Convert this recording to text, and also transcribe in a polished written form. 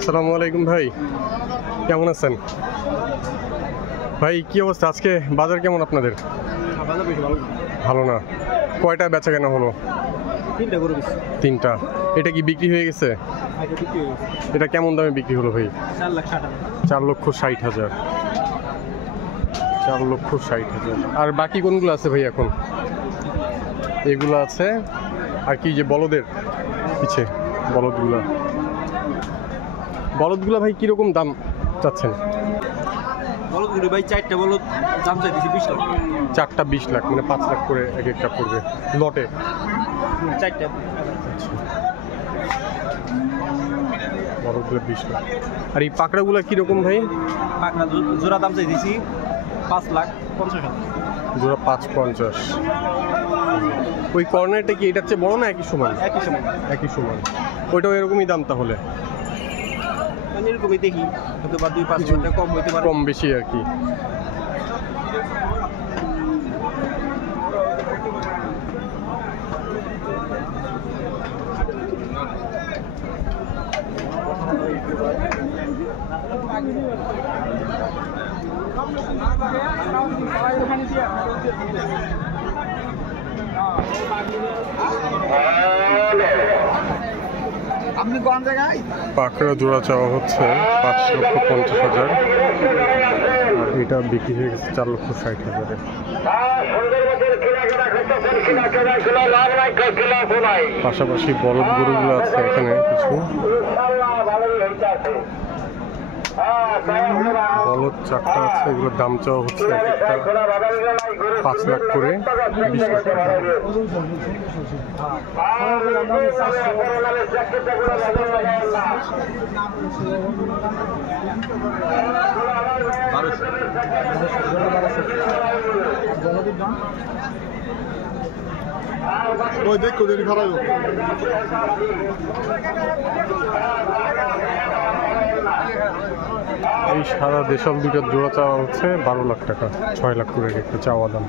আসসালামু আলাইকুম ভাই, কেমন আছেন ভাই? কি অবস্থা আজকে? বাজার কেমন আপনাদের? বাজার বেশি ভালো না। ভালো না? কয়টা বেচা কেনা হলো? তিনটা গরু বেশি। তিনটা। এটা কি বিক্রি হয়ে গেছে? আগে বিক্রি হয়ে গেছে। এটা কেমন দামে বিক্রি হলো ভাই? 4,60,000। 4,60,000। 4,60,000। আর বাকি কোনগুলো আছে ভাই এখন? এগুলো আছে। আর কি যে বলদের পিছে বলদগুলো ভাই কিরকম দাম চাচ্ছেন? বলদগুলো ভাই 4টা বলদ দাম চাইতেছি 20 লাখ। 4টা 20 লাখ, মানে 5 লাখ করে এক একটা পড়বে লটে। 4টা বড়গুলো 20 লাখ। আর এই পাকড়াগুলো কিরকম ভাই? পাকনা জোড়া দাম চাইতেছি 5,50,000। জোড়া 5,50। ওই কর্নারটা কি এটার চেয়ে বড় না একই সমান? একই সময় একই সমান। ওইটাও এরকমই দাম তাহলে? মানে এরকমই দেখি, হয়তো বা 2-5 টাকা কম হইতে পারে, কম বেশি আর কি। আপনি কোন জায়গায়? পাকড়া জোড়া চাওয়া হচ্ছে 5,50,000। আর এটা বিক্রি হয়ে গেছে 4,60,000-এ। পাশাপাশি বলদ গরুগুলো আছে এখানে কিছু। বলদ 4টা আছে, এগুলোর দাম চাওয়া হচ্ছে একটা 5 লাখ করে, 20 লাখ টাকা। ওই দেখো দেখি খারাপ এই সারা দেশাল দুইটার জোড়া চাওয়া হচ্ছে 12 লাখ টাকা, 6 লাখ করে একটা চাওয়া দাম।